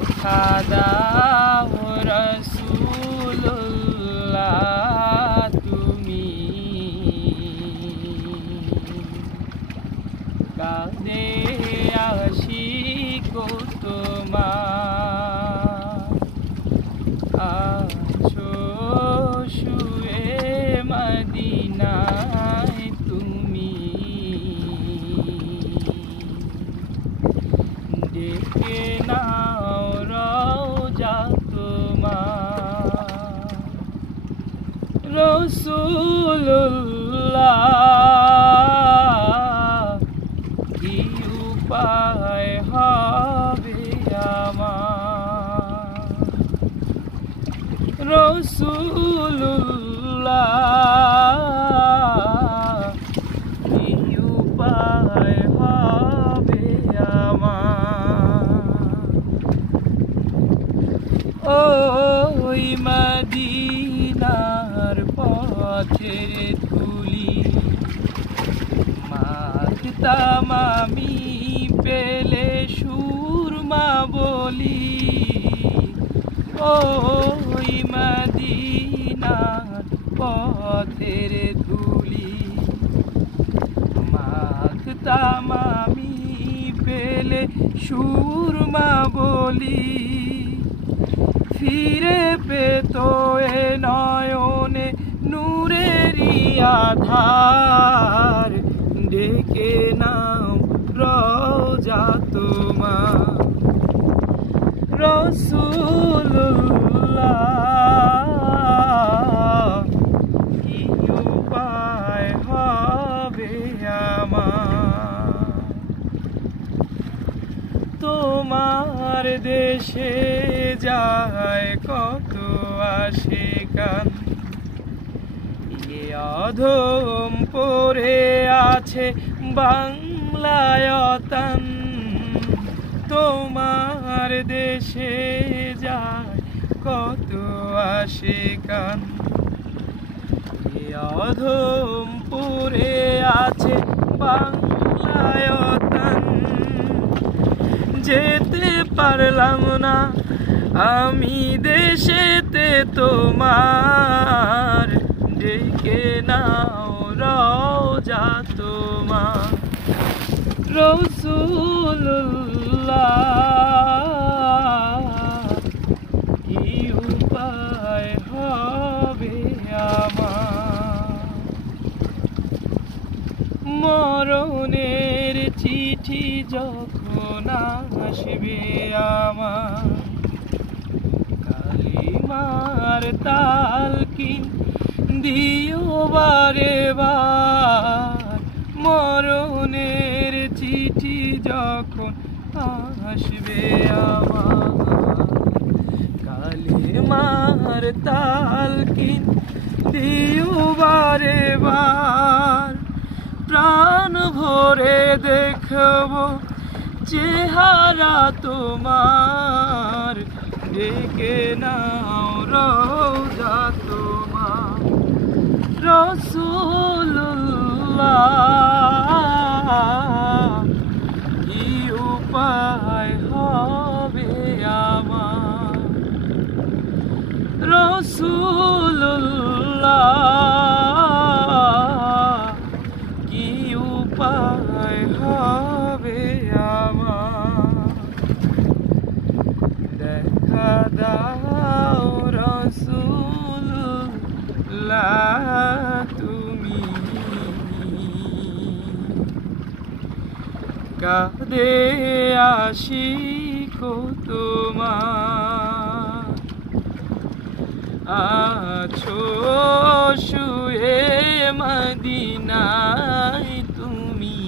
দেখা দাও রাসূলুল্লাহ তুমি কাঁদে আশিক তোমার আছো শুয়ে মদিনায় তুমি ডেকে নাও রওজা তোমার রাসূলুল্লাহ কি উপায় হবে আমার রাসূলুল্লাহ কি উপায় হবে আমার ওই মদিনার পথের ধুলি মাখতাম আমি পেলে সুরমা বলি ওই মদিনার পথের ধুলি মাখতাম আমি পেলে সুরমা বলি ফিরে পেত এ নয়নে নূরেরই আধার ডেকে নাও রওজা তোমার রাসূলুল্লাহ কি উপায় হবে আমার তোমার দেশে যায় কত আশিকান অধম পড়ে আছে বাংলায়তান তোমার দেশে যায় কত আশিকান অধম পড়ে আছে বাংলায়তান যেতে পারলাম না আমি দেশেতে তোমার ডেকে নাও রওজা তোমার রাসূলুল্লাহ কি উপায় হবে আমার মরণের চিঠি যখন আসবে আমার কালিমার তালকিন দিও বারে বার মরণের চিঠি যখন আসবে আমার কালিমার তালকিন দিও বারে বার প্রাণ ভরে দেখব চেহারা তোমার ডেকে নাও রওজা তোমার রাসূলুল্লাহ কি উপায় হবে আমার রাসূলুল্লাহ কি উপায় হবে আমার দেখা দাও রাসূলুল্লাহ তুমি কাঁদে আশিক তোমার আছো শুয়ে মদিনায় তুমি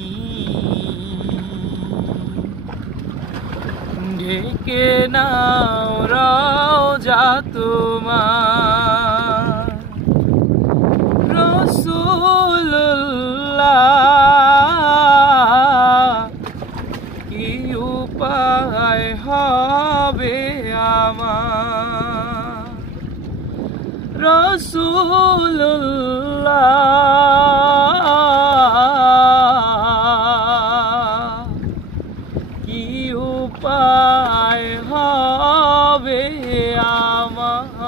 ডেকে নাও রওজা তোমার রাসূলুল্লাহ কি উপায় হবে আমার রাসূলুল্লাহ কি উপায় আমার